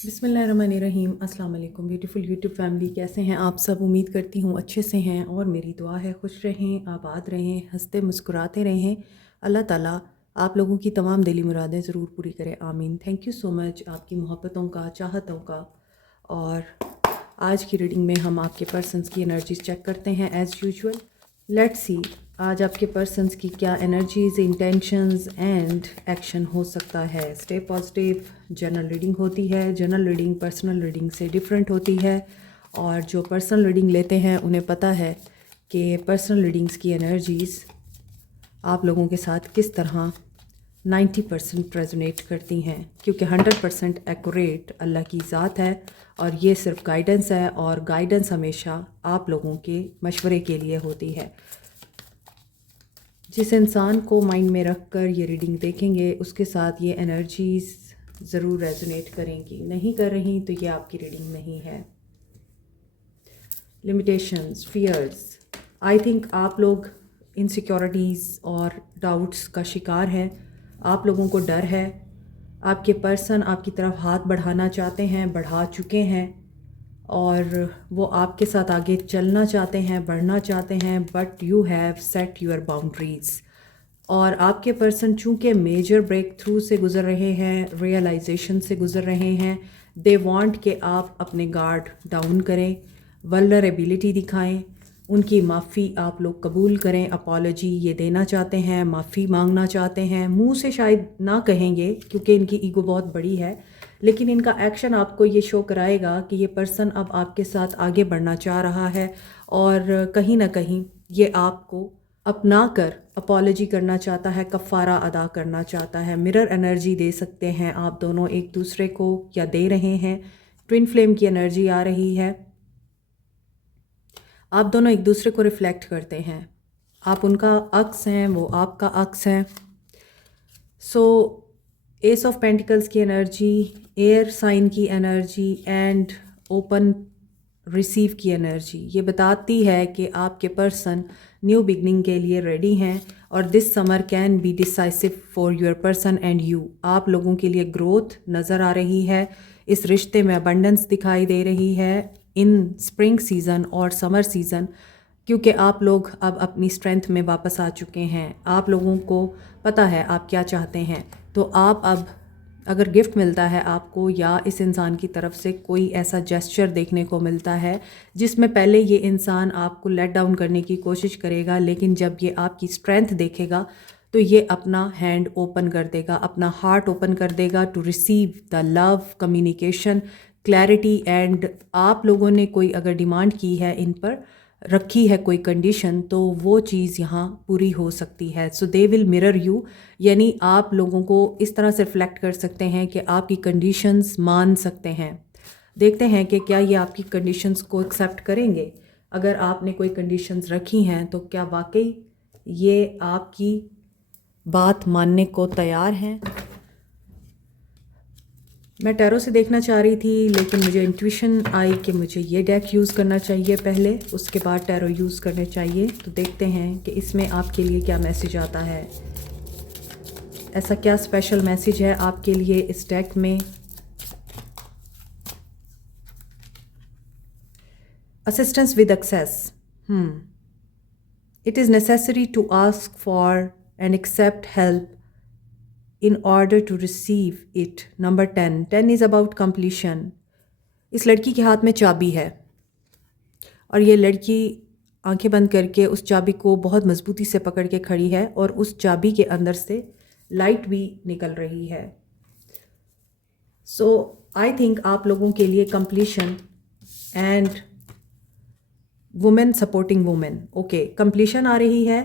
बिस्मिल्लाहिर्रहमानिर्रहीम। अस्सलाम वालेकुम ब्यूटीफुल यूट्यूब फैमिली, कैसे हैं आप सब? उम्मीद करती हूँ अच्छे से हैं और मेरी दुआ है खुश रहें, आबाद रहें, हंसते मुस्कुराते रहें। अल्लाह ताला आप लोगों की तमाम दिली मुरादें ज़रूर पूरी करे, आमीन। थैंक यू सो मच आपकी मोहब्बतों का, चाहतों का। और आज की रीडिंग में हम आपके पर्सन्स की एनर्जीज चेक करते हैं एज़ यूजुअल। लेट्स सी आज आपके पर्सन्स की क्या एनर्जीज, इंटेंशंस एंड एक्शन हो सकता है। Stay positive. जनरल रीडिंग होती है, जनरल रीडिंग पर्सनल रीडिंग से डिफरेंट होती है और जो पर्सनल रीडिंग लेते हैं उन्हें पता है कि पर्सनल रीडिंग्स की एनर्जीज आप लोगों के साथ किस तरह 90% रेजोनेट करती हैं, क्योंकि 100% एक्यूरेट अल्लाह की ज़ात है और ये सिर्फ गाइडेंस है और गाइडेंस हमेशा आप लोगों के मशवरे के लिए होती है। जिस इंसान को माइंड में रख कर ये रीडिंग देखेंगे उसके साथ ये एनर्जीज ज़रूर रेजोनेट करेंगी। नहीं कर रही तो ये आपकी रीडिंग नहीं है। लिमिटेशंस, फियर्स, आई थिंक आप लोग इनसिक्योरिटीज़ और डाउट्स का शिकार हैं। आप लोगों को डर है, आपके पर्सन आपकी तरफ हाथ बढ़ाना चाहते हैं, बढ़ा चुके हैं और वो आपके साथ आगे चलना चाहते हैं, बढ़ना चाहते हैं, but you have set your boundaries. और आपके पर्सन चूँकि मेजर ब्रेक थ्रू से गुज़र रहे हैं, रियलाइजेशन से गुज़र रहे हैं, दे वांट कि आप अपने गार्ड डाउन करें, वल्नरेबिलिटी दिखाएं, उनकी माफ़ी आप लोग कबूल करें, अपॉलॉजी ये देना चाहते हैं, माफ़ी मांगना चाहते हैं। मुंह से शायद ना कहेंगे क्योंकि इनकी ईगो बहुत बड़ी है, लेकिन इनका एक्शन आपको ये शो कराएगा कि ये पर्सन अब आपके साथ आगे बढ़ना चाह रहा है और कहीं ना कहीं ये आपको अपना कर अपॉलॉजी करना चाहता है, कफ़ारा अदा करना चाहता है। मिरर एनर्जी दे सकते हैं आप दोनों एक दूसरे को, या दे रहे हैं। ट्विन फ्लेम की एनर्जी आ रही है। आप दोनों एक दूसरे को रिफ्लेक्ट करते हैं, आप उनका अक्स हैं, वो आपका अक्स हैं। सो एस ऑफ पेंटिकल्स की एनर्जी, एयर साइन की एनर्जी एंड ओपन रिसीव की एनर्जी ये बताती है कि आपके पर्सन न्यू बिगनिंग के लिए रेडी हैं और this summer can be decisive for your person and you. आप लोगों के लिए ग्रोथ नज़र आ रही है, इस रिश्ते में अबंडेंस दिखाई दे रही है इन स्प्रिंग सीज़न और समर सीज़न, क्योंकि आप लोग अब अपनी स्ट्रेंथ में वापस आ चुके हैं। आप लोगों को पता है आप क्या चाहते हैं, तो आप अब अगर गिफ्ट मिलता है आपको या इस इंसान की तरफ से कोई ऐसा जेस्चर देखने को मिलता है जिसमें पहले ये इंसान आपको लेट डाउन करने की कोशिश करेगा, लेकिन जब ये आपकी स्ट्रेंथ देखेगा तो ये अपना हैंड ओपन कर देगा, अपना हार्ट ओपन कर देगा to receive the love, communication, clarity. And आप लोगों ने कोई अगर डिमांड की है, इन पर रखी है कोई कंडीशन, तो वो चीज़ यहाँ पूरी हो सकती है। सो दे विल मिरर यू, यानी आप लोगों को इस तरह से रिफ्लेक्ट कर सकते हैं कि आपकी कंडीशंस मान सकते हैं। देखते हैं कि क्या ये आपकी कंडीशंस को एक्सेप्ट करेंगे। अगर आपने कोई कंडीशंस रखी हैं तो क्या वाकई ये आपकी बात मानने को तैयार हैं। मैं टैरो से देखना चाह रही थी, लेकिन मुझे इंट्यूशन आई कि मुझे ये डेक यूज़ करना चाहिए पहले, उसके बाद टैरो यूज़ करने चाहिए। तो देखते हैं कि इसमें आपके लिए क्या मैसेज आता है। ऐसा क्या स्पेशल मैसेज है आपके लिए इस डेक में। Assistance with access. It is necessary to ask for and accept help in order to receive it. Number 10. 10 is about completion. इस लड़की के हाथ में चाबी है और ये लड़की आंखें बंद करके उस चाबी को बहुत मजबूती से पकड़ के खड़ी है और उस चाबी के अंदर से लाइट भी निकल रही है। सो आई थिंक आप लोगों के लिए completion and women supporting women. Okay, completion आ रही है,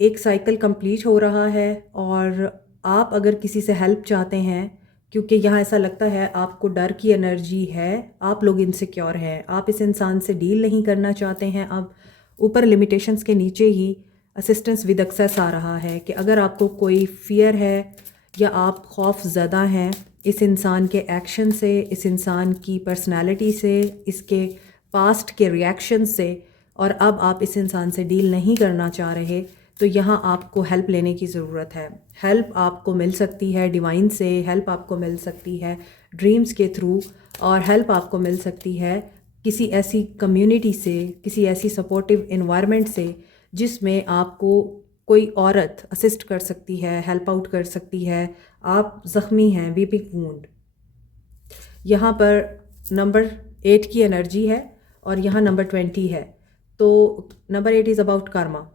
एक साइकिल कंप्लीट हो रहा है और आप अगर किसी से हेल्प चाहते हैं, क्योंकि यहाँ ऐसा लगता है आपको डर की एनर्जी है, आप लोग इनसिक्योर हैं, आप इस इंसान से डील नहीं करना चाहते हैं। अब ऊपर लिमिटेशंस के नीचे ही असिस्टेंस विद एक्सेस आ रहा है कि अगर आपको कोई फियर है या आप खौफ ज़दा हैं इस इंसान के एक्शन से, इस इंसान की पर्सनैलिटी से, इसके पास्ट के रिएक्शन से, और अब आप इस इंसान से डील नहीं करना चाह रहे, तो यहाँ आपको हेल्प लेने की ज़रूरत है। हेल्प आपको मिल सकती है डिवाइन से, हेल्प आपको मिल सकती है ड्रीम्स के थ्रू, और हेल्प आपको मिल सकती है किसी ऐसी कम्युनिटी से, किसी ऐसी सपोर्टिव इन्वायरमेंट से जिसमें आपको कोई औरत असिस्ट कर सकती है, हेल्प आउट कर सकती है। आप ज़ख्मी हैं, वीपिंग वूंड। यहाँ पर नंबर 8 की एनर्जी है और यहाँ नंबर 20 है। तो number 8 is about karma.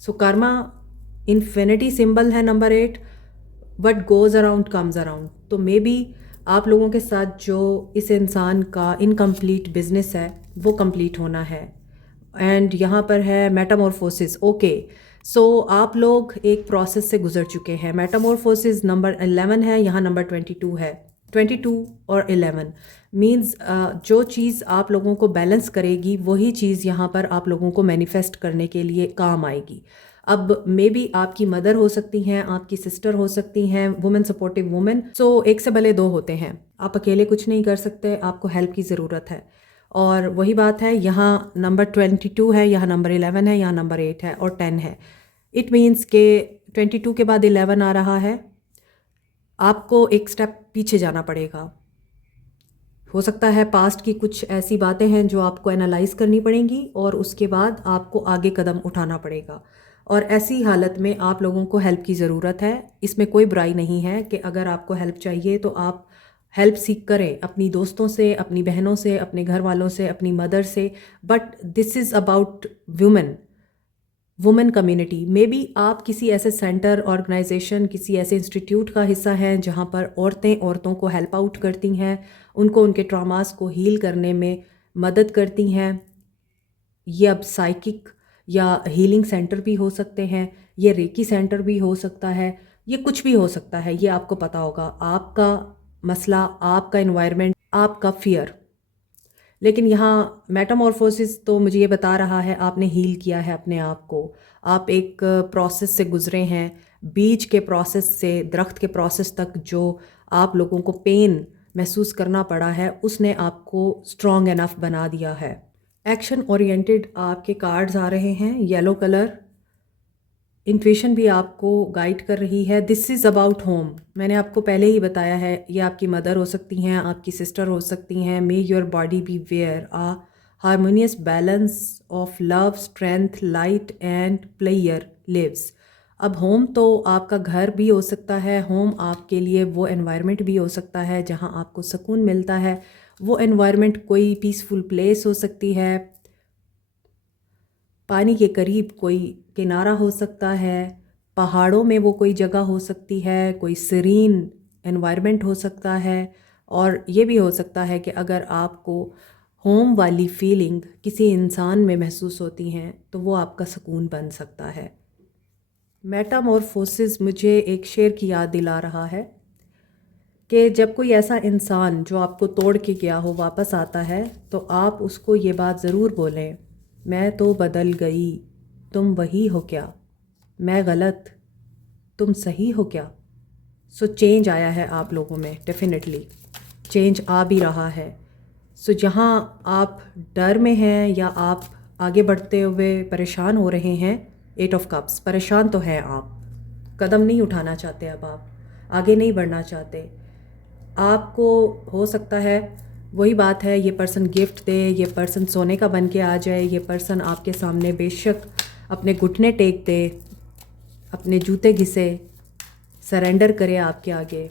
So karma infinity symbol है number 8। What goes around comes around. तो मे बी आप लोगों के साथ जो इस इंसान का इनकम्प्लीट बिजनेस है वो कंप्लीट होना है। एंड यहाँ पर है मेटामॉर्फोसिस। ओके, सो आप लोग एक प्रोसेस से गुजर चुके हैं। मेटामॉर्फोसिस नंबर 11 है, यहाँ नंबर 22 है। 22 और 11 मीन्स जो चीज़ आप लोगों को बैलेंस करेगी वही चीज़ यहाँ पर आप लोगों को मैनिफेस्ट करने के लिए काम आएगी। अब मे बी आपकी मदर हो सकती हैं, आपकी सिस्टर हो सकती हैं, वुमेन सपोर्टिव वुमेन। सो एक से भले दो होते हैं। आप अकेले कुछ नहीं कर सकते, आपको हेल्प की ज़रूरत है। और वही बात है, यहाँ नंबर 22 है, यहाँ नंबर 11 है, यहाँ नंबर 8 है और 10 है। इट मीन्स के 22 के बाद 11 आ रहा है। आपको एक स्टेप पीछे जाना पड़ेगा। हो सकता है पास्ट की कुछ ऐसी बातें हैं जो आपको एनालाइज करनी पड़ेंगी और उसके बाद आपको आगे कदम उठाना पड़ेगा। और ऐसी हालत में आप लोगों को हेल्प की ज़रूरत है। इसमें कोई बुराई नहीं है कि अगर आपको हेल्प चाहिए तो आप हेल्प सीख करें अपनी दोस्तों से, अपनी बहनों से, अपने घर वालों से, अपनी मदर से। But this is about women community. May be आप किसी ऐसे सेंटर, ऑर्गेनाइजेशन, किसी ऐसे इंस्टीट्यूट का हिस्सा हैं जहाँ पर औरतें औरतों को हेल्प आउट करती हैं, उनको उनके ट्रॉमास को हील करने में मदद करती हैं। ये अब साइकिक या हीलिंग सेंटर भी हो सकते हैं, ये रेकी सेंटर भी हो सकता है, ये कुछ भी हो सकता है। ये आपको पता होगा। आपका मसला, आपका इन्वायरमेंट, आपका फियर। लेकिन यहाँ मेटामॉर्फोसिस तो मुझे ये बता रहा है आपने हील किया है अपने आप को। आप एक प्रोसेस से गुजरे हैं, बीज के प्रोसेस से दरख्त के प्रोसेस तक जो आप लोगों को पेन महसूस करना पड़ा है उसने आपको स्ट्रॉन्ग इनफ बना दिया है। एक्शन ओरिएंटेड आपके कार्ड्स आ रहे हैं, येलो कलर। इंट्यूशन भी आपको गाइड कर रही है। This is about home. मैंने आपको पहले ही बताया है, ये आपकी मदर हो सकती हैं, आपकी सिस्टर हो सकती हैं। May your body be where a harmonious balance of love, strength, light and prayer lives. अब होम तो आपका घर भी हो सकता है। होम आपके लिए वो एनवायरनमेंट भी हो सकता है जहाँ आपको सुकून मिलता है। वो एनवायरनमेंट कोई पीसफुल प्लेस हो सकती है, पानी के करीब कोई किनारा हो सकता है, पहाड़ों में वो कोई जगह हो सकती है, कोई सीरीन एनवायरनमेंट हो सकता है। और ये भी हो सकता है कि अगर आपको होम वाली फीलिंग किसी इंसान में महसूस होती हैं तो वो आपका सुकून बन सकता है। मेटामॉर्फोसिस मुझे एक शेर की याद दिला रहा है कि जब कोई ऐसा इंसान जो आपको तोड़ के गया हो वापस आता है तो आप उसको ये बात ज़रूर बोलें, मैं तो बदल गई, तुम वही हो क्या? मैं गलत, तुम सही हो क्या? सो चेंज आया है आप लोगों में, डेफिनेटली चेंज आ भी रहा है। सो जहाँ आप डर में हैं या आप आगे बढ़ते हुए परेशान हो रहे हैं, 8 ऑफ कप्स, परेशान तो हैं आप, कदम नहीं उठाना चाहते, अब आप आगे नहीं बढ़ना चाहते। आपको हो सकता है वही बात है, ये पर्सन गिफ्ट दे, ये पर्सन सोने का बन के आ जाए, ये पर्सन आपके सामने बेशक अपने घुटने टेक दे, अपने जूते घिसे, सरेंडर करे आपके आगे।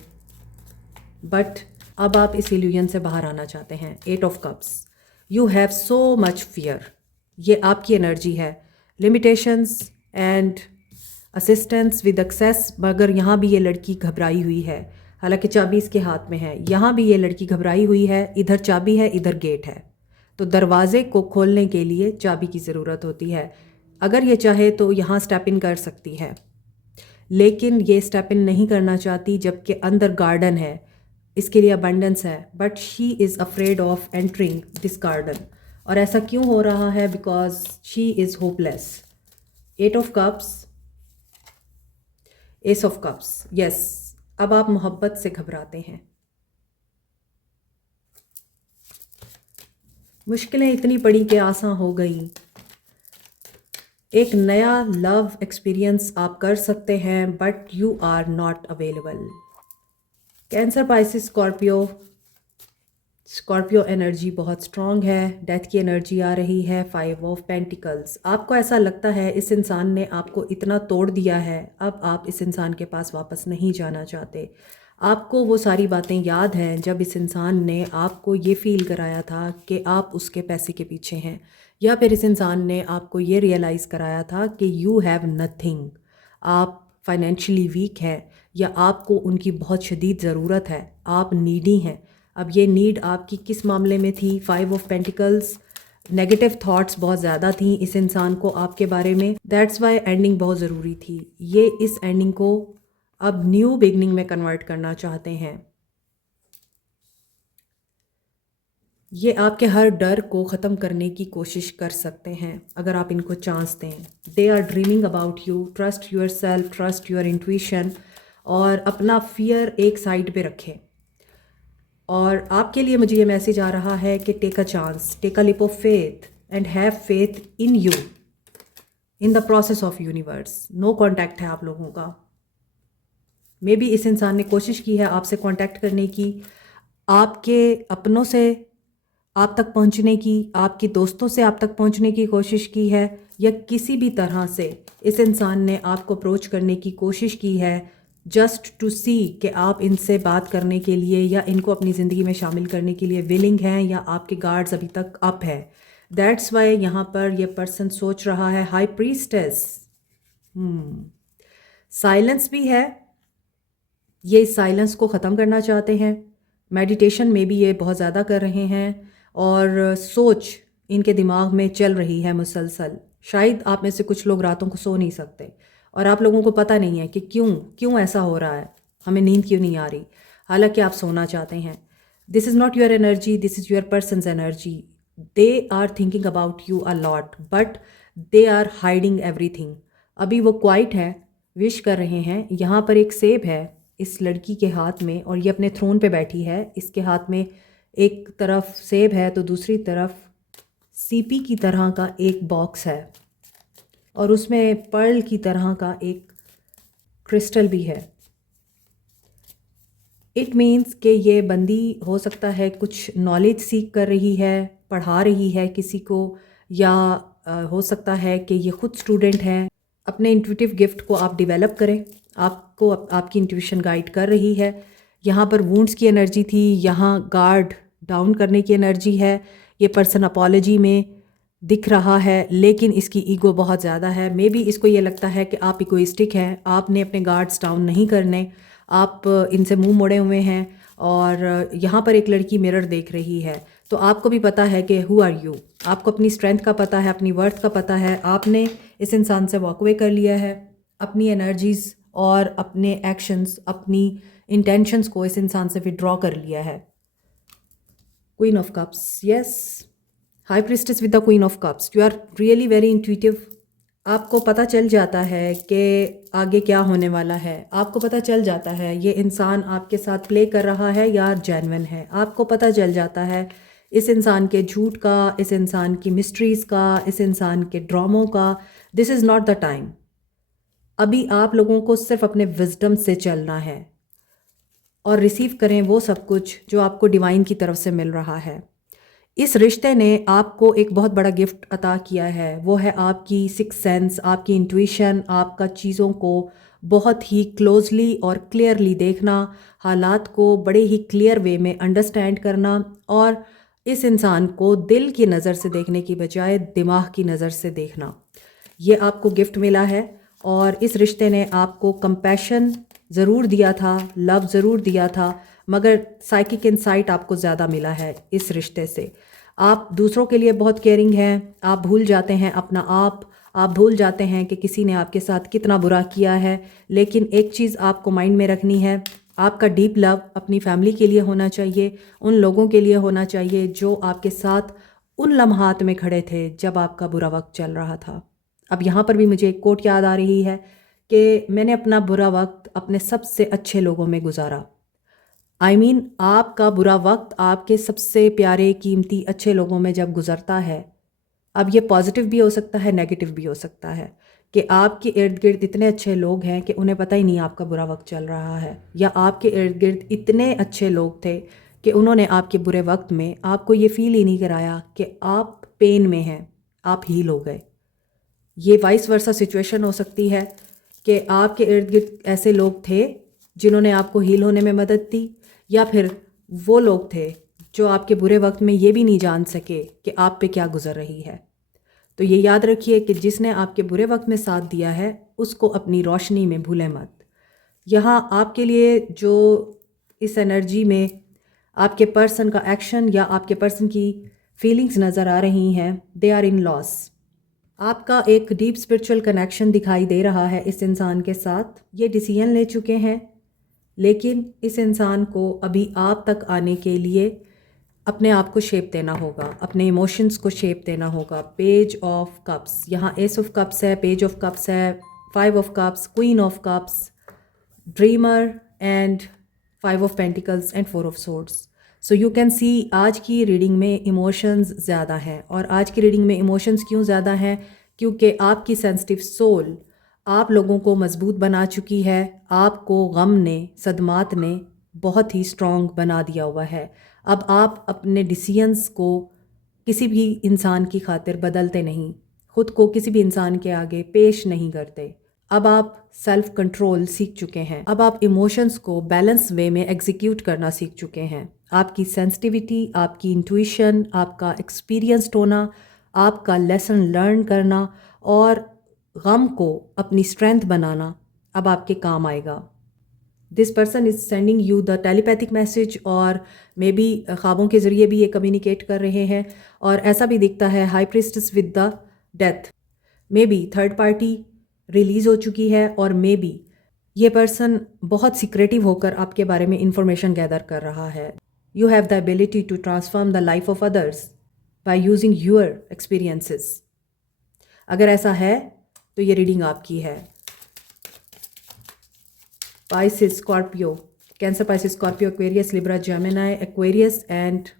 बट अब आप इस इल्यूजन से बाहर आना चाहते हैं। 8 of cups, you have so much fear. ये आपकी एनर्जी है, limitations and assistance with access. मगर यहाँ भी ये लड़की घबराई हुई है, हालांकि चाबी इसके हाथ में है। यहाँ भी ये लड़की घबराई हुई है, इधर चाबी है, इधर गेट है। तो दरवाजे को खोलने के लिए चाबी की ज़रूरत होती है। अगर ये चाहे तो यहाँ स्टेप इन कर सकती है, लेकिन ये स्टेप इन नहीं करना चाहती जबकि अंदर गार्डन है, इसके लिए अबंडेंस है। But she is afraid of entering this garden. और ऐसा क्यों हो रहा है? Because she is hopeless. 8 of cups, S of cups. Yes, अब आप मोहब्बत से घबराते हैं। मुश्किलें इतनी पड़ी कि आसान हो गई। एक नया लव एक्सपीरियंस आप कर सकते हैं but you are not available. Cancer, Pisces, Scorpio. Scorpio energy बहुत स्ट्रांग है, डेथ की एनर्जी आ रही है, 5 ऑफ पेंटिकल्स। आपको ऐसा लगता है इस इंसान ने आपको इतना तोड़ दिया है, अब आप इस इंसान के पास वापस नहीं जाना चाहते। आपको वो सारी बातें याद हैं जब इस इंसान ने आपको ये फ़ील कराया था कि आप उसके पैसे के पीछे हैं, या फिर इस इंसान ने आपको ये रियलाइज़ कराया था कि यू हैव नथिंग, आप फाइनेंशियली वीक हैं, या आपको उनकी बहुत शदीद ज़रूरत है, आप नीडी हैं। अब ये नीड आपकी किस मामले में थी? 5 ऑफ पेंटिकल्स। नेगेटिव थॉट्स बहुत ज़्यादा थी इस इंसान को आपके बारे में, दैट्स वाई एंडिंग बहुत ज़रूरी थी। ये इस एंडिंग को अब न्यू बिगनिंग में कन्वर्ट करना चाहते हैं। ये आपके हर डर को ख़त्म करने की कोशिश कर सकते हैं अगर आप इनको चांस दें। They are dreaming about you, trust yourself, trust your intuition, और अपना फियर एक साइड पे रखें। और आपके लिए मुझे ये मैसेज आ रहा है कि take a chance, take a leap of faith and have faith in you, in the process of universe. No contact है आप लोगों का। मे बी इस इंसान ने कोशिश की है आपसे कांटेक्ट करने की, आपके अपनों से आप तक पहुंचने की, आपके दोस्तों से आप तक पहुंचने की कोशिश की है, या किसी भी तरह से इस इंसान ने आपको अप्रोच करने की कोशिश की है जस्ट टू सी कि आप इनसे बात करने के लिए या इनको अपनी ज़िंदगी में शामिल करने के लिए विलिंग हैं, या आपके गार्ड्स अभी तक अप है। दैट्स वाई यहाँ पर ये पर्सन सोच रहा है हाई प्रीस्टेस। साइलेंस भी है, ये इस साइलेंस को ख़त्म करना चाहते हैं। मेडिटेशन में भी ये बहुत ज़्यादा कर रहे हैं, और सोच इनके दिमाग में चल रही है मुसलसल। शायद आप में से कुछ लोग रातों को सो नहीं सकते, और आप लोगों को पता नहीं है कि क्यों क्यों ऐसा हो रहा है, हमें नींद क्यों नहीं आ रही, हालांकि आप सोना चाहते हैं। This is not your energy, this is your person's energy. They are thinking about you a lot but they are hiding everything. अभी वो क्वाइट है, विश कर रहे हैं। यहाँ पर एक सेब है इस लड़की के हाथ में, और ये अपने थ्रोन पे बैठी है। इसके हाथ में एक तरफ सेब है तो दूसरी तरफ सीपी की तरह का एक बॉक्स है, और उसमें पर्ल की तरह का एक क्रिस्टल भी है। इट मीन्स कि ये बंदी हो सकता है कुछ नॉलेज सीख कर रही है, पढ़ा रही है किसी को, या हो सकता है कि ये खुद स्टूडेंट हैं। अपने इंट्यूटिव गिफ्ट को आप डेवलप करें, आपको आपकी इंट्यूशन गाइड कर रही है। यहाँ पर वुंड्स की एनर्जी थी, यहाँ गार्ड डाउन करने की एनर्जी है। ये पर्सन अपॉलॉजी में दिख रहा है, लेकिन इसकी ईगो बहुत ज़्यादा है। मे बी इसको ये लगता है कि आप इगोइस्टिक हैं, आपने अपने गार्ड्स डाउन नहीं करने, आप इनसे मुंह मोड़े हुए हैं। और यहाँ पर एक लड़की मिरर देख रही है, तो आपको भी पता है कि हु आर यू, आपको अपनी स्ट्रेंथ का पता है, अपनी वर्थ का पता है। आपने इस इंसान से वॉक अवे कर लिया है, अपनी एनर्जीज़ और अपने एक्शंस, अपनी इंटेंशंस को इस इंसान से विड्रॉ कर लिया है। Queen of cups, yes, high priestess with the queen of cups. You are really very intuitive. आपको पता चल जाता है कि आगे क्या होने वाला है, आपको पता चल जाता है ये इंसान आपके साथ प्ले कर रहा है या जेन्युइन है। आपको पता चल जाता है इस इंसान के झूठ का, इस इंसान की मिस्ट्रीज़ का, इस इंसान के ड्रामों का। This is not the time. अभी आप लोगों को सिर्फ अपने विजडम से चलना है और रिसीव करें वो सब कुछ जो आपको डिवाइन की तरफ से मिल रहा है। इस रिश्ते ने आपको एक बहुत बड़ा गिफ्ट अता किया है, वो है आपकी सिक्स सेंस, आपकी इंट्यूशन, आपका चीज़ों को बहुत ही क्लोजली और क्लियरली देखना, हालात को बड़े ही क्लियर वे में अंडरस्टैंड करना, और इस इंसान को दिल की नज़र से देखने की बजाय दिमाग की नज़र से देखना। ये आपको गिफ्ट मिला है, और इस रिश्ते ने आपको कंपैशन ज़रूर दिया था, लव ज़रूर दिया था, मगर साइकिक इंसाइट आपको ज़्यादा मिला है इस रिश्ते से। आप दूसरों के लिए बहुत केयरिंग हैं, आप भूल जाते हैं अपना आप भूल जाते हैं कि किसी ने आपके साथ कितना बुरा किया है। लेकिन एक चीज़ आपको माइंड में रखनी है, आपका डीप लव अपनी फैमिली के लिए होना चाहिए, उन लोगों के लिए होना चाहिए जो आपके साथ उन लम्हात में खड़े थे जब आपका बुरा वक्त चल रहा था। अब यहाँ पर भी मुझे एक कोट याद आ रही है कि मैंने अपना बुरा वक्त अपने सबसे अच्छे लोगों में गुजारा। आपका बुरा वक्त आपके सबसे प्यारे कीमती अच्छे लोगों में जब गुजरता है, अब ये पॉजिटिव भी हो सकता है, नेगेटिव भी हो सकता है कि आपके इर्द गिर्द इतने अच्छे लोग हैं कि उन्हें पता ही नहीं आपका बुरा वक्त चल रहा है, या आपके इर्द गिर्द इतने अच्छे लोग थे कि उन्होंने आपके बुरे वक्त में आपको ये फ़ील ही नहीं कराया कि आप पेन में हैं, आप हील हो गए। ये वाइस वर्सा सिचुएशन हो सकती है कि आपके इर्द गिर्द ऐसे लोग थे जिन्होंने आपको हील होने में मदद दी, या फिर वो लोग थे जो आपके बुरे वक्त में ये भी नहीं जान सके कि आप पे क्या गुजर रही है। तो ये याद रखिए कि जिसने आपके बुरे वक्त में साथ दिया है उसको अपनी रोशनी में भूलें मत। यहाँ आपके लिए जो इस एनर्जी में आपके पर्सन का एक्शन या आपके पर्सन की फीलिंग्स नज़र आ रही हैं, दे आर इन लॉस। आपका एक डीप स्पिरिचुअल कनेक्शन दिखाई दे रहा है इस इंसान के साथ। ये डिसीजन ले चुके हैं, लेकिन इस इंसान को अभी आप तक आने के लिए अपने आप को शेप देना होगा, अपने इमोशंस को शेप देना होगा। पेज ऑफ कप्स, यहाँ एस ऑफ कप्स है, पेज ऑफ कप्स है, 5 of cups, queen of cups, dreamer and 5 of pentacles and 4 of swords. So you can see आज की रीडिंग में इमोशंस ज़्यादा हैं। और आज की रीडिंग में इमोशंस क्यों ज़्यादा हैं? क्योंकि आपकी सेंसिटिव सोल आप लोगों को मजबूत बना चुकी है। आपको गम ने, सदमात ने बहुत ही स्ट्रॉन्ग बना दिया हुआ है। अब आप अपने डिसीजंस को किसी भी इंसान की खातिर बदलते नहीं, ख़ुद को किसी भी इंसान के आगे पेश नहीं करते। अब आप सेल्फ कंट्रोल सीख चुके हैं। अब आप इमोशंस को बैलेंस वे में एग्जीक्यूट करना सीख चुके हैं। आपकी सेंसिटिविटी, आपकी इंट्यूशन, आपका एक्सपीरियंस्ड होना, आपका लेसन लर्न करना और गम को अपनी स्ट्रेंथ बनाना अब आपके काम आएगा। This person is sending you the telepathic message, और मे बी ख्वाबों के ज़रिए भी ये कम्युनिकेट कर रहे हैं। और ऐसा भी दिखता है high priestess with the death. May be third party release हो चुकी है, और मे बी ये पर्सन बहुत सीक्रेटिव होकर आपके बारे में इंफॉर्मेशन गैदर कर रहा है। You have the ability to transform the life of others by using your experiences. अगर ऐसा है तो ये रीडिंग आपकी है। Pisces, Scorpio, Cancer, Pisces, Scorpio, Aquarius, Libra, Gemini, Aquarius and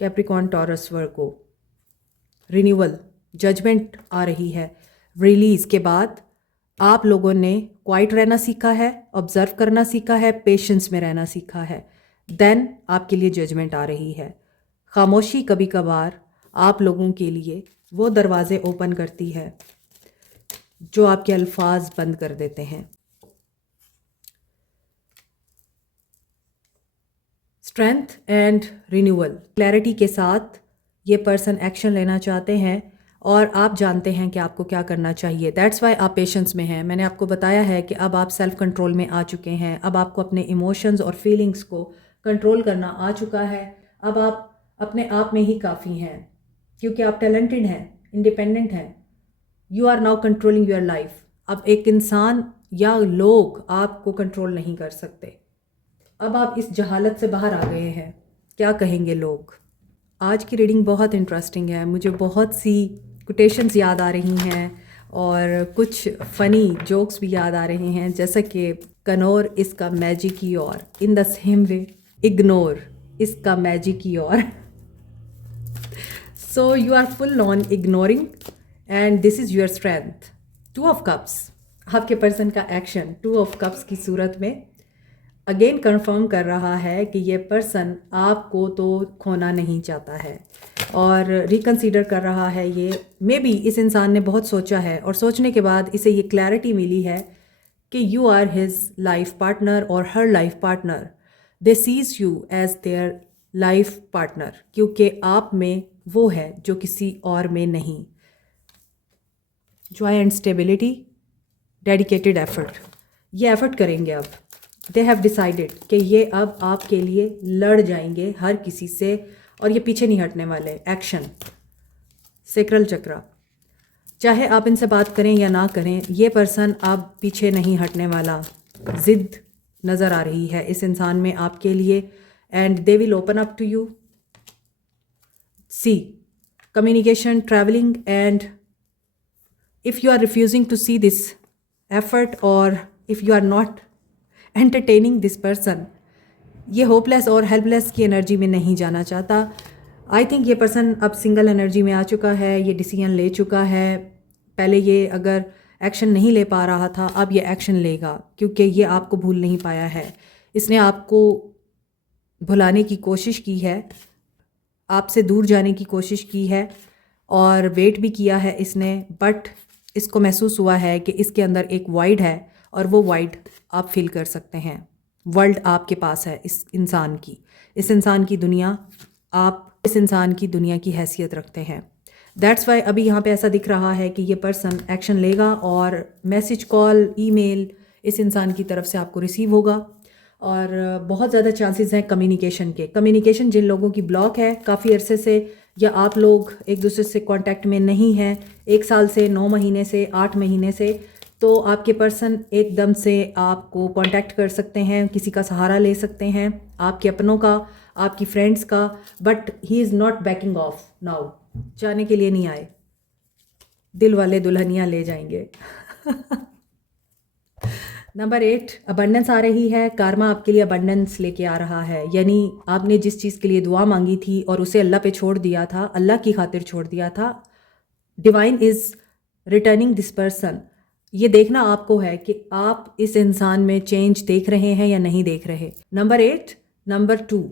Capricorn, Taurus, Virgo। Renewal, judgement आ रही है। रिलीज़ के बाद आप लोगों ने क्वाइट रहना सीखा है, ऑब्जर्व करना सीखा है, पेशेंस में रहना सीखा है। देन आपके लिए जजमेंट आ रही है। खामोशी कभी कभार आप लोगों के लिए वो दरवाजे ओपन करती है जो आपके अल्फाज बंद कर देते हैं। स्ट्रेंथ एंड रिन्यूअल, क्लैरिटी के साथ ये पर्सन एक्शन लेना चाहते हैं और आप जानते हैं कि आपको क्या करना चाहिए। दैट्स वाई आप पेशेंस में हैं। मैंने आपको बताया है कि अब आप सेल्फ कंट्रोल में आ चुके हैं। अब आपको अपने इमोशंस और फीलिंग्स को कंट्रोल करना आ चुका है। अब आप अपने आप में ही काफ़ी हैं, क्योंकि आप टैलेंटेड हैं, इंडिपेंडेंट हैं। You are now controlling your life. अब एक इंसान या लोग आपको कंट्रोल नहीं कर सकते। अब आप इस जहालत से बाहर आ गए हैं। क्या कहेंगे लोग? आज की रीडिंग बहुत इंटरेस्टिंग है। मुझे बहुत सी कोटेशंस याद आ रही हैं और कुछ फ़नी जोक्स भी याद आ रहे हैं, जैसा कि कनोर इसका मैजिक की ओर, in the same way ignore इसका मैजिक की ओर। So you are full on ignoring and this is your strength. 2 of cups, आपके पर्सन का एक्शन 2 ऑफ कप्स की सूरत में अगेन कंफर्म कर रहा है कि ये पर्सन आपको तो खोना नहीं चाहता है और रिकंसीडर कर रहा है। ये मे बी इस इंसान ने बहुत सोचा है और सोचने के बाद इसे ये क्लैरिटी मिली है कि you are his life partner और her life partner. They sees you as their life partner, क्योंकि आप में वो है जो किसी और में नहीं। Joy and stability, dedicated effort, ये एफर्ट करेंगे अब। दे हैव डिसाइडेड कि ये अब आपके लिए लड़ जाएंगे हर किसी से और ये पीछे नहीं हटने वाले। एक्शन, सेक्रल चक्रा, चाहे आप इनसे बात करें या ना करें, ये पर्सन अब पीछे नहीं हटने वाला। ज़िद नज़र आ रही है इस इंसान में आपके लिए and they will open up to you. See communication, travelling and if you are refusing to see this effort or if you are not entertaining this person, ये होपलेस और हेल्पलेस की एनर्जी में नहीं जाना चाहता। आई थिंक ये person अब single energy में आ चुका है, ये डिसीजन ले चुका है। पहले ये अगर एक्शन नहीं ले पा रहा था, अब ये एक्शन लेगा क्योंकि ये आपको भूल नहीं पाया है। इसने आपको भुलाने की कोशिश की है, आपसे दूर जाने की कोशिश की है और वेट भी किया है इसने, बट इसको महसूस हुआ है कि इसके अंदर एक वाइड है और वो वाइड आप फील कर सकते हैं। वर्ल्ड आपके पास है इस इंसान की, इस इंसान की दुनिया, आप इस इंसान की दुनिया की हैसियत रखते हैं। दैट्स वाई अभी यहाँ पे ऐसा दिख रहा है कि ये पर्सन एक्शन लेगा और मैसेज, कॉल, ईमेल इस इंसान की तरफ से आपको रिसीव होगा। और बहुत ज़्यादा चांसेस हैं कम्युनिकेशन के। कम्युनिकेशन जिन लोगों की ब्लॉक है काफ़ी अरसे से, या आप लोग एक दूसरे से कांटेक्ट में नहीं हैं 1 साल से, 9 महीने से, 8 महीने से, तो आपके पर्सन एकदम से आपको कांटेक्ट कर सकते हैं, किसी का सहारा ले सकते हैं, आपके अपनों का, आपकी फ्रेंड्स का, but he is not banking of now. जाने के लिए नहीं आए, दिल वाले दुल्हनियाँ ले जाएंगे। नंबर 8, अबंडेंस आ रही है। कार्मा आपके लिए अबंडेंस लेके आ रहा है, यानी आपने जिस चीज़ के लिए दुआ मांगी थी और उसे अल्लाह पे छोड़ दिया था, अल्लाह की खातिर छोड़ दिया था, divine is returning this person. ये देखना आपको है कि आप इस इंसान में चेंज देख रहे हैं या नहीं देख रहे। नंबर 8, नंबर 2,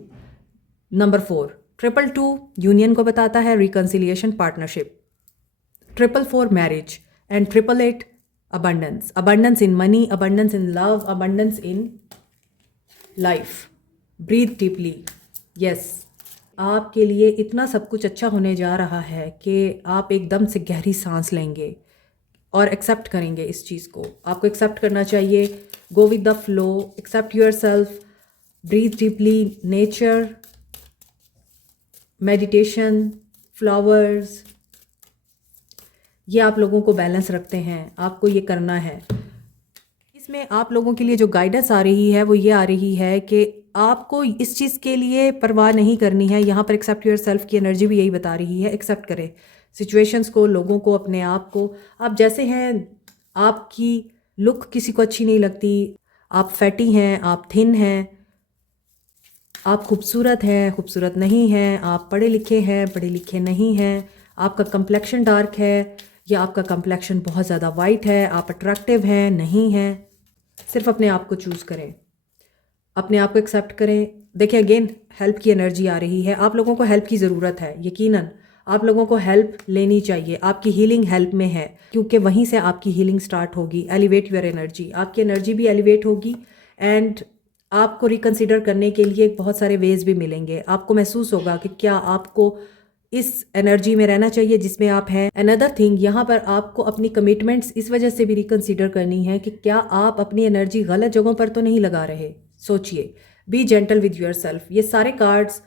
नंबर 4, 222 यूनियन को बताता है, reconciliation, partnership, 444 marriage and 888 abundance, abundance in money, abundance in love, abundance in life. Breathe deeply. Yes, आपके लिए इतना सब कुछ अच्छा होने जा रहा है कि आप एकदम से गहरी सांस लेंगे और एक्सेप्ट करेंगे इस चीज़ को। आपको एक्सेप्ट करना चाहिए। Go with the flow, accept yourself, breathe deeply, nature, meditation, flowers, ये आप लोगों को बैलेंस रखते हैं, आपको ये करना है। इसमें आप लोगों के लिए जो गाइडेंस आ रही है वो ये आ रही है कि आपको इस चीज़ के लिए परवाह नहीं करनी है। यहाँ पर एक्सेप्ट योर सेल्फ की एनर्जी भी यही बता रही है। एक्सेप्ट करें सिचुएशंस को, लोगों को, अपने आप को। आप जैसे हैं, आपकी लुक किसी को अच्छी नहीं लगती, आप फैटी हैं, आप थिन हैं, आप खूबसूरत हैं, खूबसूरत नहीं हैं, आप पढ़े लिखे हैं, पढ़े लिखे नहीं हैं, आपका कम्प्लेक्शन डार्क है या आपका कम्प्लेक्शन बहुत ज़्यादा वाइट है, आप अट्रैक्टिव हैं, नहीं हैं। सिर्फ अपने आप को चूज़ करें, अपने आप को एक्सेप्ट करें। देखिए अगेन हेल्प की एनर्जी आ रही है। आप लोगों को हेल्प की ज़रूरत है, यकीनन आप लोगों को हेल्प लेनी चाहिए। आपकी हीलिंग हेल्प में है, क्योंकि वहीं से आपकी हीलिंग स्टार्ट होगी। एलिवेट योर एनर्जी, आपकी एनर्जी भी एलिवेट होगी एंड आपको रिकन्सिडर करने के लिए बहुत सारे वेज भी मिलेंगे। आपको महसूस होगा कि क्या आपको इस एनर्जी में रहना चाहिए जिसमें आप हैं। अनदर थिंग, यहाँ पर आपको अपनी कमिटमेंट्स इस वजह से भी रिकन्सिडर करनी है कि क्या आप अपनी एनर्जी गलत जगहों पर तो नहीं लगा रहे। सोचिए, B gentle with your self. ये सारे कार्ड्स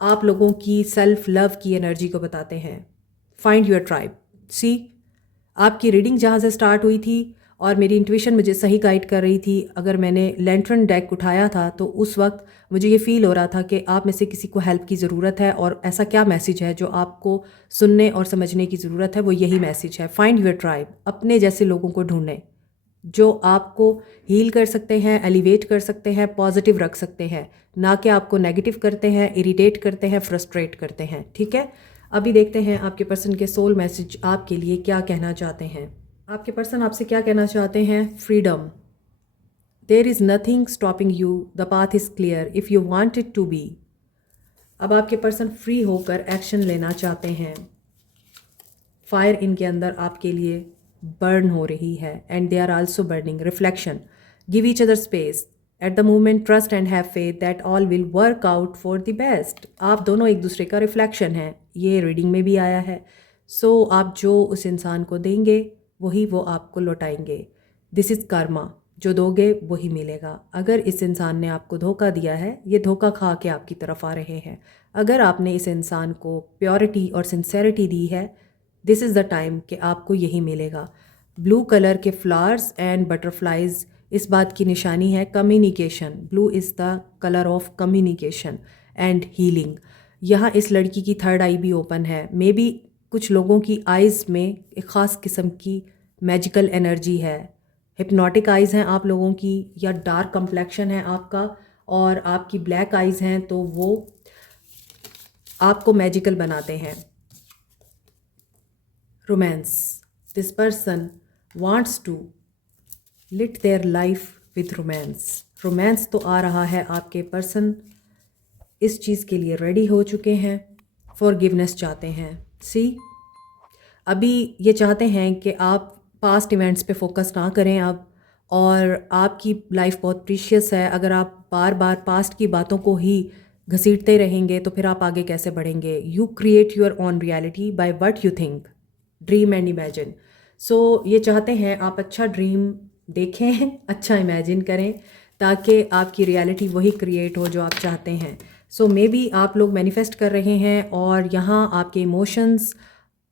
आप लोगों की सेल्फ लव की एनर्जी को बताते हैं। Find your tribe. सी, आपकी रीडिंग जहाँ से स्टार्ट हुई थी और मेरी इंट्यूशन मुझे सही गाइड कर रही थी, अगर मैंने लैंटर्न डेक उठाया था तो उस वक्त मुझे ये फील हो रहा था कि आप में से किसी को हेल्प की ज़रूरत है, और ऐसा क्या मैसेज है जो आपको सुनने और समझने की ज़रूरत है, वो यही मैसेज है। Find your tribe. अपने जैसे लोगों को ढूंढें जो आपको हील कर सकते हैं, एलिवेट कर सकते हैं, पॉजिटिव रख सकते हैं, ना कि आपको नेगेटिव करते हैं, इरिटेट करते हैं, फ्रस्ट्रेट करते हैं। ठीक है, अभी देखते हैं आपके पर्सन के सोल मैसेज आपके लिए क्या कहना चाहते हैं। आपके पर्सन आपसे क्या कहना चाहते हैं? Freedom. There is nothing stopping you, the path is clear if you want it to be. अब आपके पर्सन फ्री होकर एक्शन लेना चाहते हैं। फायर इनके अंदर आपके लिए बर्न हो रही है and they are also burning. Reflection, give each other space at the moment, trust and have faith that all will work out for the best. आप दोनों एक दूसरे का रिफ्लेक्शन है, ये रीडिंग में भी आया है। सो आप जो उस इंसान को देंगे वही वो आपको लौटाएंगे। दिस इज़ कर्मा, जो दोगे वही मिलेगा। अगर इस इंसान ने आपको धोखा दिया है, ये धोखा खा के आपकी तरफ आ रहे हैं। अगर आपने इस इंसान को प्योरिटी और सिंसेरिटी दी है, दिस इज़ द टाइम कि आपको यही मिलेगा। ब्लू कलर के फ्लावर्स एंड बटरफ्लाइज इस बात की निशानी है communication. Blue is the colour of communication and healing. यहाँ इस लड़की की थर्ड आई भी ओपन है। मे बी कुछ लोगों की आइज़ में एक ख़ास किस्म की मैजिकल एनर्जी है। हिप्नोटिक आइज़ हैं आप लोगों की, या डार्क कम्प्लेक्शन है आपका और आपकी ब्लैक आइज़ हैं, तो वो आपको मैजिकल बनाते हैं। Romance, this person wants to lit their life with romance. Romance तो आ रहा है, आपके पर्सन इस चीज़ के लिए रेडी हो चुके हैं, फॉरगिवनेस चाहते हैं। सी, अभी ये चाहते हैं कि आप पास्ट इवेंट्स पे फोकस ना करें अब, और आपकी लाइफ बहुत प्रीशियस है। अगर आप बार बार पास्ट की बातों को ही घसीटते रहेंगे तो फिर आप आगे कैसे बढ़ेंगे। You create your own reality by what you think, dream and imagine. So ये चाहते हैं आप अच्छा ड्रीम देखें, अच्छा इमेजिन करें, ताकि आपकी रियलिटी वही क्रिएट हो जो आप चाहते हैं। सो मे बी आप लोग मैनिफेस्ट कर रहे हैं, और यहाँ आपके इमोशंस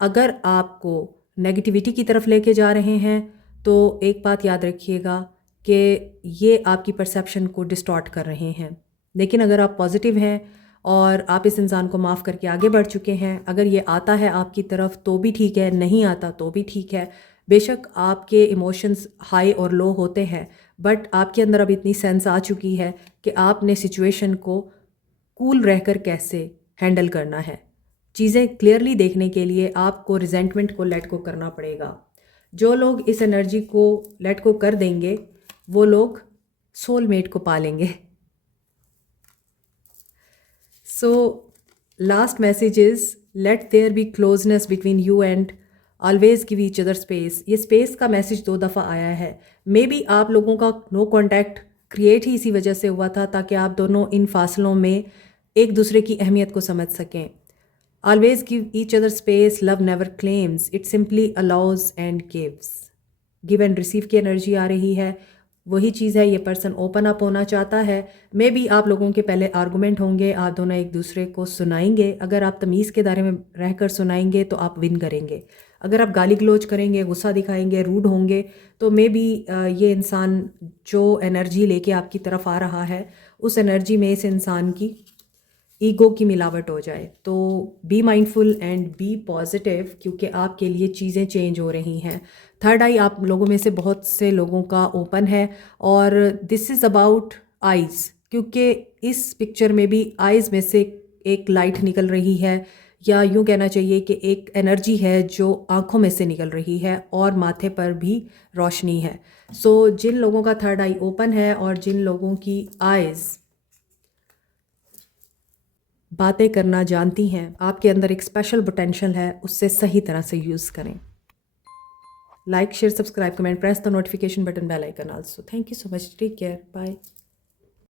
अगर आपको नेगेटिविटी की तरफ लेके जा रहे हैं तो एक बात याद रखिएगा कि ये आपकी परसेप्शन को डिस्टॉर्ट कर रहे हैं। लेकिन अगर आप पॉजिटिव हैं और आप इस इंसान को माफ़ करके आगे बढ़ चुके हैं, अगर ये आता है आपकी तरफ तो भी ठीक है, नहीं आता तो भी ठीक है। बेशक आपके इमोशंस हाई और लो होते हैं, बट आपके अंदर अब इतनी सेंस आ चुकी है कि आपने सिचुएशन को कूल रहकर कैसे हैंडल करना है। चीज़ें क्लियरली देखने के लिए आपको रिजेंटमेंट को लेट गो करना पड़ेगा। जो लोग इस एनर्जी को लेट गो कर देंगे वो लोग सोलमेट को पालेंगे। So last message is let there be closeness between you and always give each other space. ये स्पेस का मैसेज 2 दफ़ा आया है। मे बी आप लोगों का नो कॉन्टैक्ट क्रिएट ही इसी वजह से हुआ था, ताकि आप दोनों इन फासलों में एक दूसरे की अहमियत को समझ सकें। Always give each other space, love never claims, it simply allows and gives. Give and receive की एनर्जी आ रही है, वही चीज़ है। ये पर्सन ओपन अप होना चाहता है। मे बी आप लोगों के पहले आर्गूमेंट होंगे, आप दोनों एक दूसरे को सुनाएंगे। अगर आप तमीज़ के दायरे में रहकर सुनाएंगे तो आप विन करेंगे। अगर आप गाली गलोच करेंगे, गुस्सा दिखाएंगे, रूड होंगे, तो मे बी ये इंसान जो एनर्जी लेके आपकी तरफ आ रहा है, उस एनर्जी में इस इंसान की ईगो की मिलावट हो जाए। तो be mindful and be positive, क्योंकि आपके लिए चीज़ें चेंज हो रही हैं। थर्ड आई आप लोगों में से बहुत से लोगों का ओपन है, और दिस इज़ अबाउट आइज़, क्योंकि इस पिक्चर में भी आइज़ में से एक लाइट निकल रही है, या यूँ कहना चाहिए कि एक एनर्जी है जो आँखों में से निकल रही है, और माथे पर भी रोशनी है। सो जिन लोगों का थर्ड आई ओपन है और जिन लोगों की आइज़ बातें करना जानती हैं, आपके अंदर एक स्पेशल पोटेंशियल है, उससे सही तरह से यूज़ करें। Like, share, subscribe, comment, press the notification button, bell icon also. Thank you so much, take care, bye.